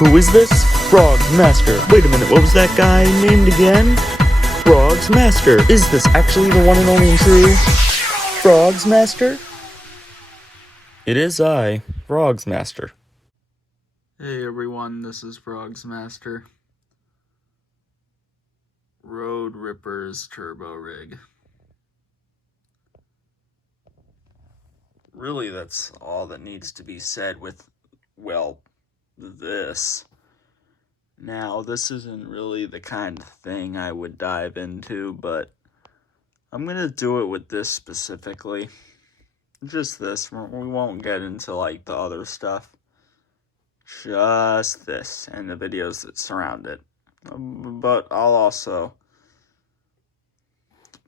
Who is this? Frog's Master. Wait a minute, what was that guy named again? Frog's Master. Is this actually the one and only and true Frog's Master? It is I, Frog's Master. Hey everyone, this is Frog's Master. Road Ripper's Turbo Rig. Really, that's all that needs to be said with, well, this. Now, this isn't really the kind of thing I would dive into, but I'm gonna do it with this specifically. Just this. We won't get into, like, the other stuff. Just this and the videos that surround it. But I'll also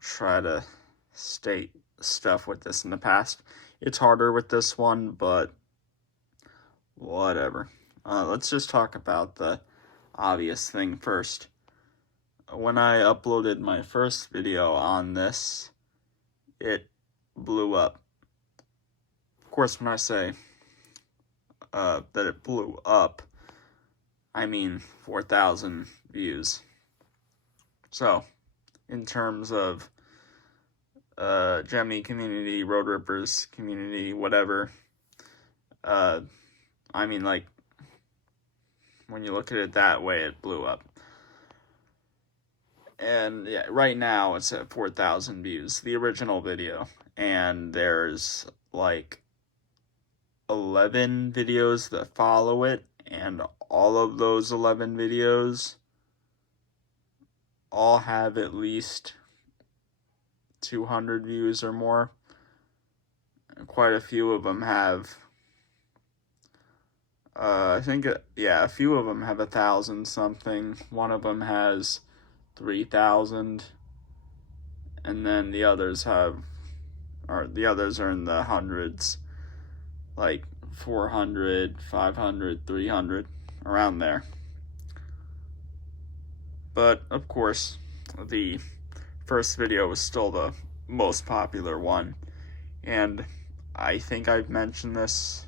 try to state stuff with this in the past. It's harder with this one, but whatever. Let's just talk about the obvious thing first. When I uploaded my first video on this, it blew up. Of course, when I say that it blew up, I mean 4,000 views. So, in terms of Gemini community, Road Rippers community, whatever, I mean, like, when you look at it that way, it blew up. And yeah, right now it's at 4,000 views, the original video, and there's like 11 videos that follow it, and all of those 11 videos all have at least 200 views or more. Quite a few of them have, I think, a few of them have 1,000 something. One of them has 3,000, and then the others are in the hundreds, like 400, 500, 300, around there. But of course, the first video was still the most popular one, and I think I've mentioned this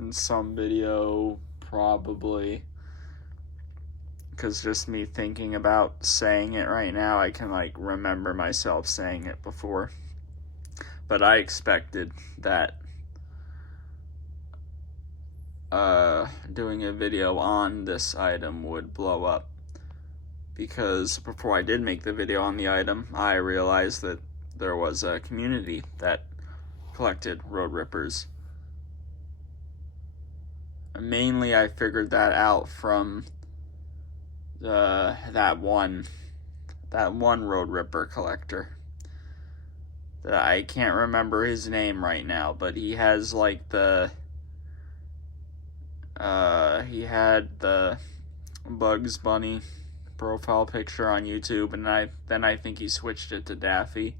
in some video, probably, because just me thinking about saying it right now, I can like remember myself saying it before. But I expected that doing a video on this item would blow up, because before I did make the video on the item, I realized that there was a community that collected Road Rippers. Mainly, I figured that out from that one Road Ripper collector. I can't remember his name right now, but he has like he had the Bugs Bunny profile picture on YouTube, and then I think he switched it to Daffy.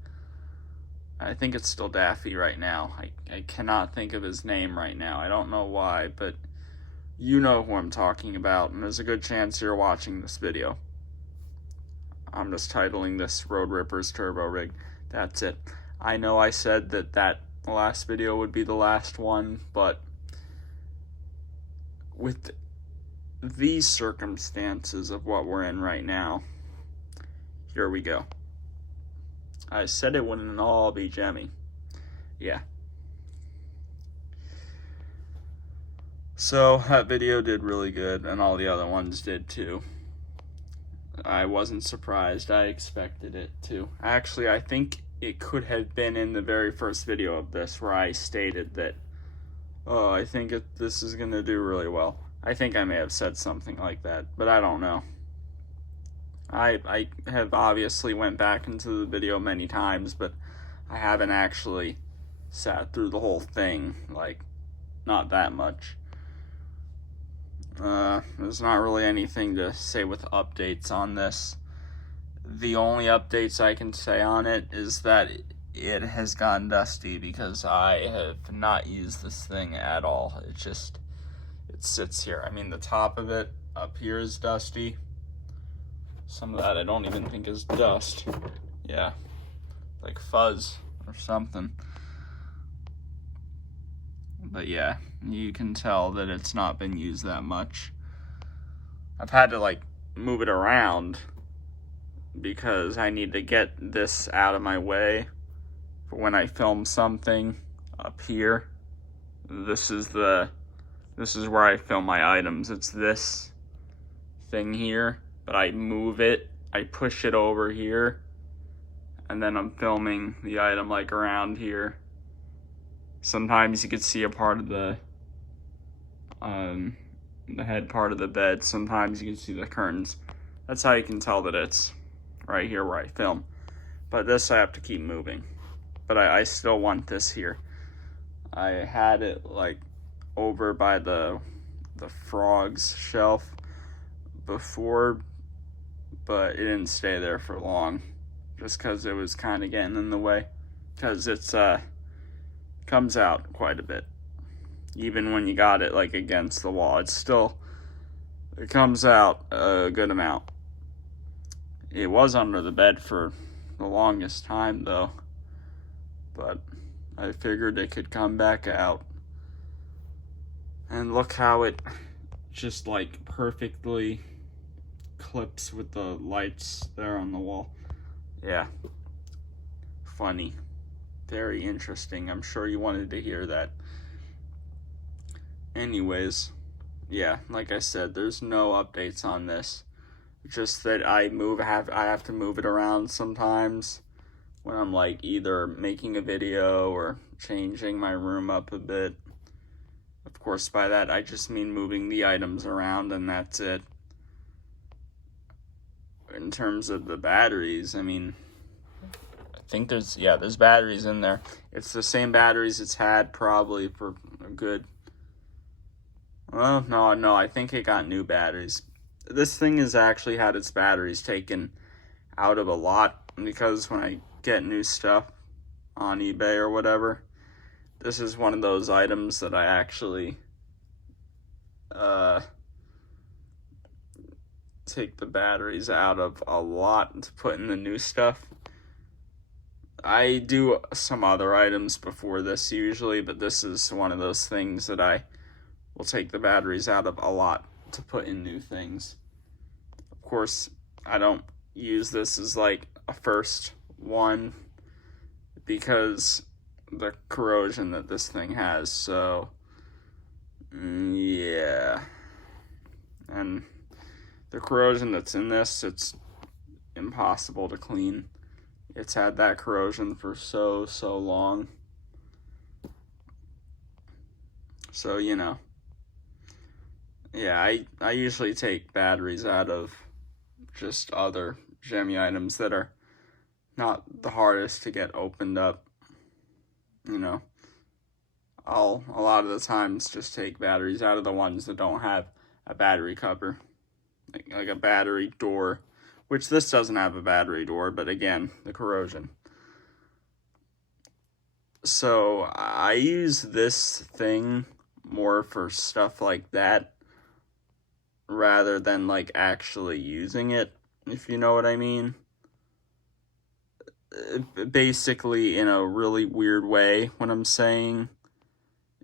I think it's still Daffy right now. I cannot think of his name right now. I don't know why, but you know who I'm talking about, and there's a good chance you're watching this video. I'm just titling this Road Ripper's Turbo Rig. That's it. I know I said that last video would be the last one, but with these circumstances of what we're in right now, here we go. I said it wouldn't all be Gemmy. Yeah. So that video did really good, and all the other ones did too. I wasn't surprised. I expected it to. Actually, I think it could have been in the very first video of this where I stated that, oh, I think this is going to do really well. I think I may have said something like that, but I don't know. I have obviously went back into the video many times, but I haven't actually sat through the whole thing, like, not that much. There's not really anything to say with updates on this. The only updates I can say on it is that it has gotten dusty, because I have not used this thing at all. It sits here. I mean, the top of it up here is dusty. Some of that I don't even think is dust. Yeah, like fuzz or something. But yeah, you can tell that it's not been used that much. I've had to like move it around because I need to get this out of my way for when I film something up here. This is where I film my items. It's this thing here, but I move it, I push it over here, and then I'm filming the item like around here. Sometimes you could see a part of the head part of the bed. Sometimes you can see the curtains. That's how you can tell that it's right here where I film. But this I have to keep moving. But I still want this here. I had it like over by the frogs shelf before, but it didn't stay there for long just because it was kind of getting in the way, because it's comes out quite a bit. Even when you got it like against the wall, it comes out a good amount. It was under the bed for the longest time though, but I figured it could come back out. And look how it just like perfectly clips with the lights there on the wall. Yeah, funny, very interesting. I'm sure you wanted to hear that. Anyways, yeah, like I said, there's no updates on this. Just that I have to move it around sometimes when I'm like either making a video or changing my room up a bit. Of course, by that I just mean moving the items around, and that's it. In terms of the batteries, I mean, I think there's batteries in there. It's the same batteries it's had probably for a good, well, no, I think it got new batteries. This thing has actually had its batteries taken out of a lot, because when I get new stuff on eBay or whatever, this is one of those items that I actually take the batteries out of a lot to put in the new stuff. I do some other items before this usually, but this is one of those things that I will take the batteries out of a lot to put in new things. Of course, I don't use this as like a first one because the corrosion that this thing has, so yeah. And the corrosion that's in this, it's impossible to clean. It's had that corrosion for so long. So, you know. Yeah, I usually take batteries out of just other Gemmy items that are not the hardest to get opened up. You know, I'll a lot of the times just take batteries out of the ones that don't have a battery cover, like a battery door, which this doesn't have a battery door, but again, the corrosion. So I use this thing more for stuff like that rather than like actually using it, if you know what I mean. Basically, in a really weird way, what I'm saying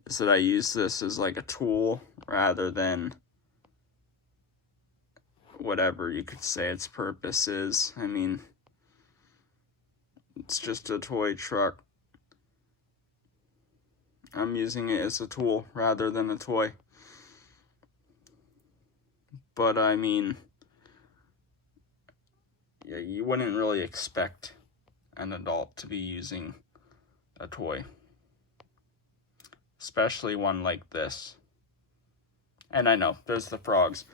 is that I use this as like a tool rather than whatever you could say its purpose is. I mean, it's just a toy truck. I'm using it as a tool rather than a toy. But I mean, yeah, you wouldn't really expect an adult to be using a toy, especially one like this. And I know there's the frogs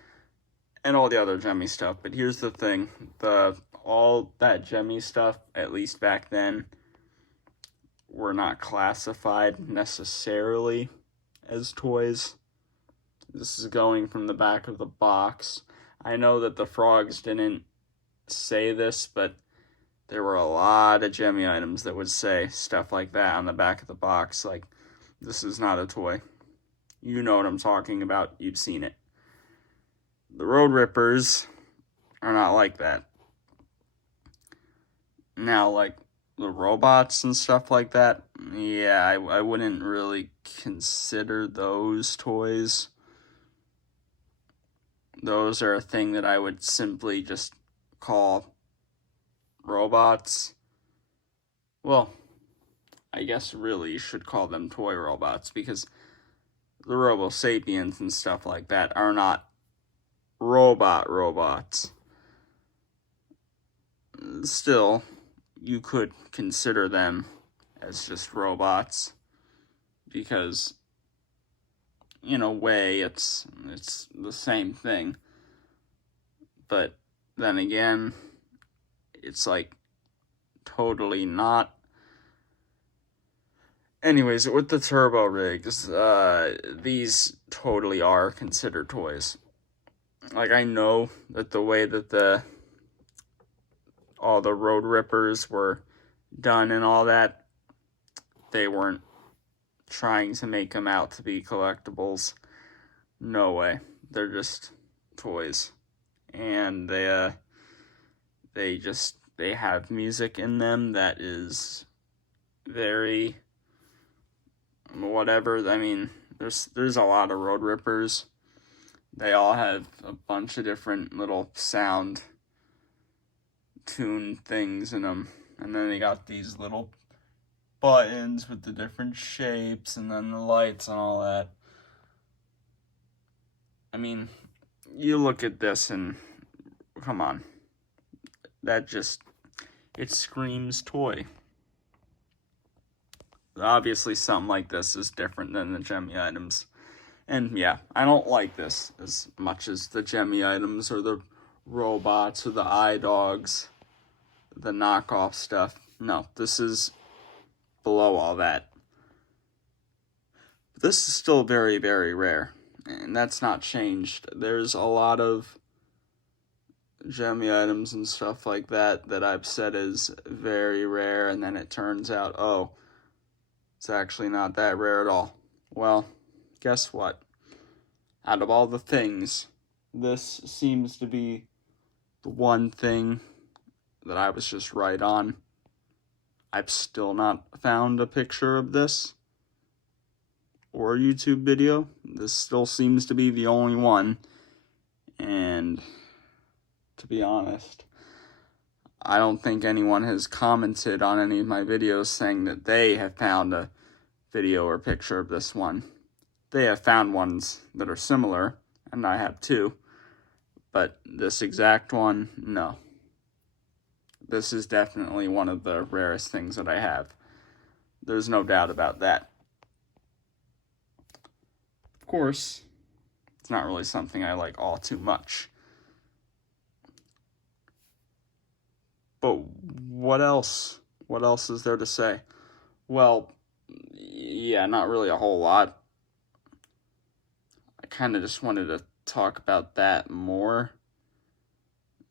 and all the other Gemmy stuff, but here's the thing: all that Gemmy stuff, at least back then, were not classified necessarily as toys. This is going from the back of the box. I know that the frogs didn't say this, but there were a lot of Gemmy items that would say stuff like that on the back of the box, like, this is not a toy. You know what I'm talking about. You've seen it. The Road Rippers are not like that. Now, like, the robots and stuff like that, yeah, I wouldn't really consider those toys. those are a thing that I would simply just call robots. Well, I guess really you should call them toy robots, because the Robo Sapiens and stuff like that are not robots. Still, you could consider them as just robots, because in a way it's the same thing. But then again, it's like totally not. Anyways, with the turbo rigs, these totally are considered toys. Like, I know that the way that all the road rippers were done and all that, they weren't trying to make them out to be collectibles. No way. They're just toys. And they have music in them that is very whatever. I mean, there's a lot of road rippers. They all have a bunch of different little sound tune things in them, and then they got these little buttons with the different shapes, and then the lights and all that. I mean, you look at this and come on, it screams toy. Obviously something like this is different than the Gemmy items. And yeah, I don't like this as much as the Gemmy items or the robots or the iDogs, the knockoff stuff. No, this is below all that. This is still very, very rare, and that's not changed. There's a lot of Gemmy items and stuff like that that I've said is very rare, and then it turns out, oh, it's actually not that rare at all. Well, guess what? Out of all the things, this seems to be the one thing that I was just right on. I've still not found a picture of this or a YouTube video. This still seems to be the only one. And to be honest, I don't think anyone has commented on any of my videos saying that they have found a video or picture of this one. They have found ones that are similar, and I have too, but this exact one, no. This is definitely one of the rarest things that I have. There's no doubt about that. Of course, it's not really something I like all too much. But what else? What else is there to say? Well, yeah, not really a whole lot. I kind of just wanted to talk about that more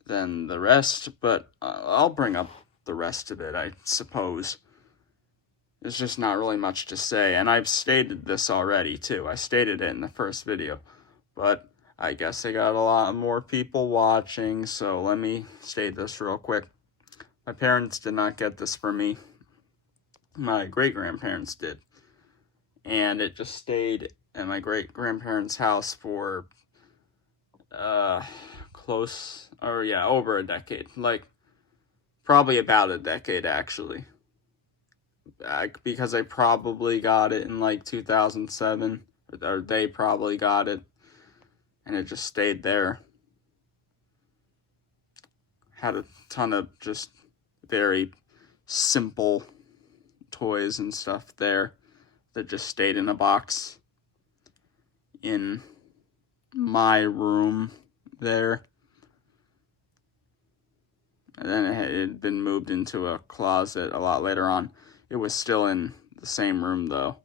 than the rest, but I'll bring up the rest of it, I suppose. There's just not really much to say, and I've stated this already, too. I stated it in the first video, but I guess I got a lot more people watching, so let me state this real quick. My parents did not get this for me. My great-grandparents did. And it just stayed at my great-grandparents' house for, over a decade. Like, probably about a decade, actually. Because I probably got it in, like, 2007. Or they probably got it. And it just stayed there. Had a ton of just very simple toys and stuff there that just stayed in a box in my room there. And then it had been moved into a closet a lot later on. It was still in the same room, though.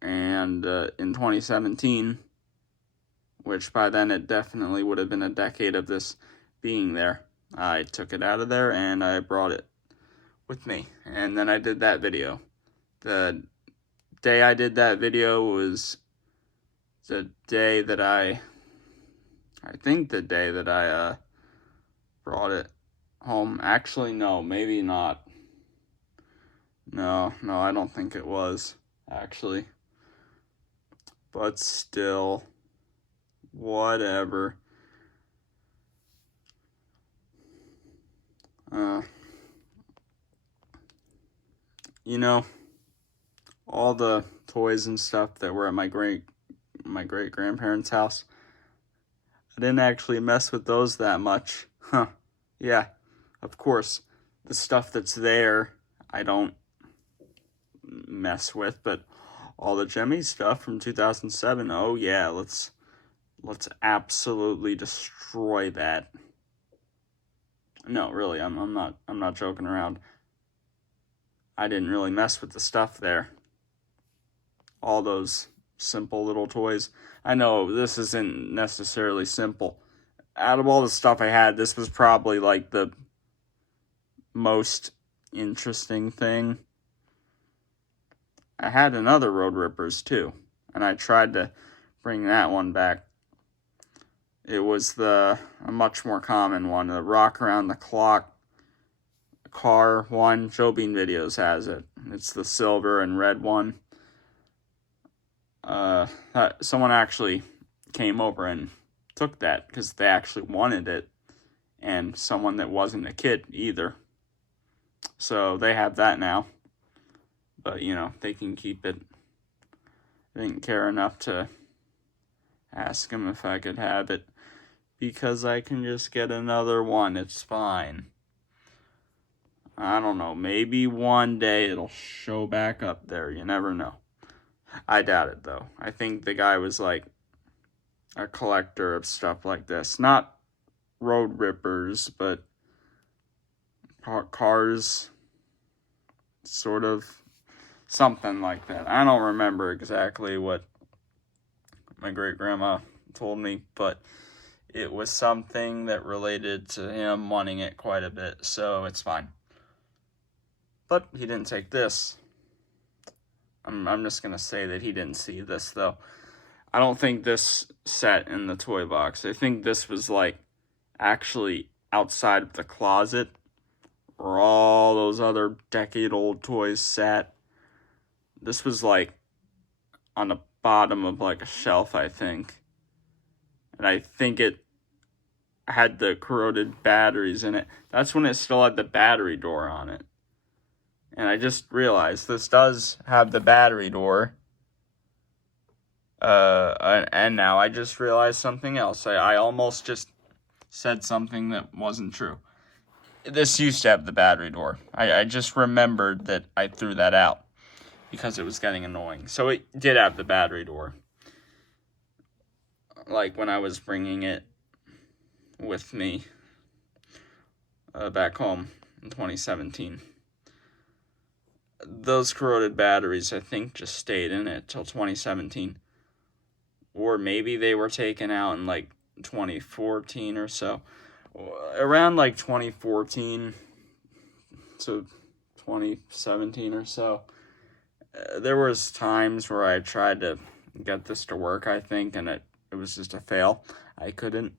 And in 2017, which by then it definitely would have been a decade of this being there, I took it out of there and I brought it with me. And then I did that video. The day I did that video was the day that I brought it home. Actually, no, maybe not. No, I don't think it was, actually. But still, Whatever. You know, all the toys and stuff that were at my great grandparents' house, I didn't actually mess with those that much. Huh. Yeah, of course. The stuff that's there, I don't mess with, but all the Jimmy stuff from 2007, oh yeah, let's absolutely destroy that. No, really, I'm not joking around. I didn't really mess with the stuff there. All those simple little toys. I know this isn't necessarily simple. Out of all the stuff I had, this was probably like the most interesting thing. I had another Road Rippers too, and I tried to bring that one back. It was a much more common one, the Rock Around the Clock car one. Joe Bean Videos has it. It's the silver and red one. Someone actually came over and took that because they actually wanted it, and someone that wasn't a kid either. So they have that now. But, you know, they can keep it. I didn't care enough to ask him if I could have it because I can just get another one. It's fine. I don't know. Maybe one day it'll show back up there. You never know. I doubt it, though. I think the guy was like a collector of stuff like this. Not Road Rippers, but cars, sort of. Something like that. I don't remember exactly what my great-grandma told me, but it was something that related to him wanting it quite a bit, so it's fine. But he didn't take this. I'm just going to say that he didn't see this, though. I don't think this sat in the toy box. I think this was, like, actually outside of the closet where all those other decade-old toys sat. This was, like, on the bottom of, like, a shelf, I think. And I think it had the corroded batteries in it. That's when it still had the battery door on it. And I just realized this does have the battery door. And now I just realized something else. I almost just said something that wasn't true. This used to have the battery door. I just remembered that I threw that out because it was getting annoying. So it did have the battery door. Like when I was bringing it with me back home in 2017. Those corroded batteries, I think, just stayed in it till 2017. Or maybe they were taken out in like 2014 or so. Around like 2014 to 2017 or so. There was times where I tried to get this to work, I think, and it was just a fail. I couldn't.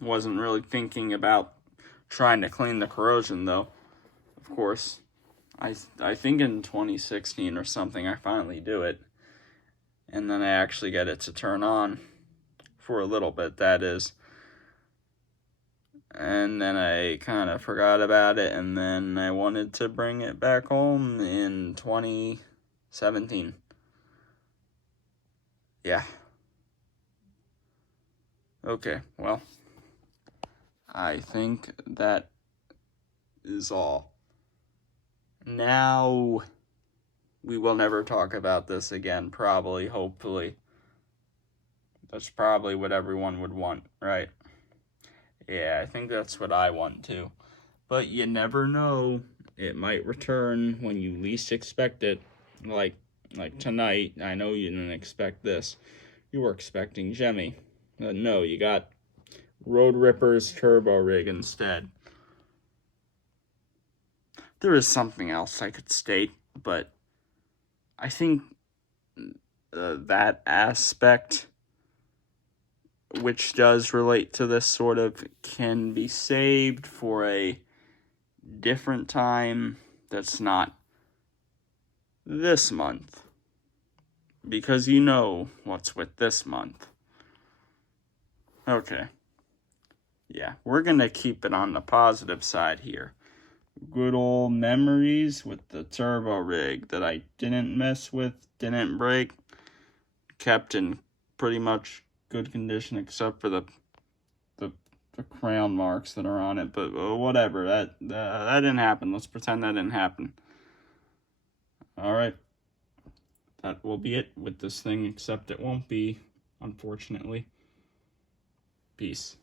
Wasn't really thinking about trying to clean the corrosion, though. Of course, I think in 2016 or something, I finally do it. And then I actually get it to turn on for a little bit, that is. And then I kind of forgot about it, and then I wanted to bring it back home in 2017. Yeah. Okay, well, I think that is all. Now, we will never talk about this again, probably, hopefully. That's probably what everyone would want, right? Yeah, I think that's what I want too. But you never know. It might return when you least expect it. Like tonight, I know you didn't expect this. You were expecting Jemmy. No, you got Road Ripper's Turbo Rig instead. There is something else I could state, but I think that aspect, which does relate to this sort of, can be saved for a different time that's not this month. Because you know what's with this month. Okay. Yeah, we're going to keep it on the positive side here. Good old memories with the turbo rig that I didn't mess with, didn't break. Kept in pretty much good condition except for the crown marks that are on it. But whatever, that didn't happen. Let's pretend that didn't happen. Alright. That will be it with this thing, except it won't be, unfortunately. Peace.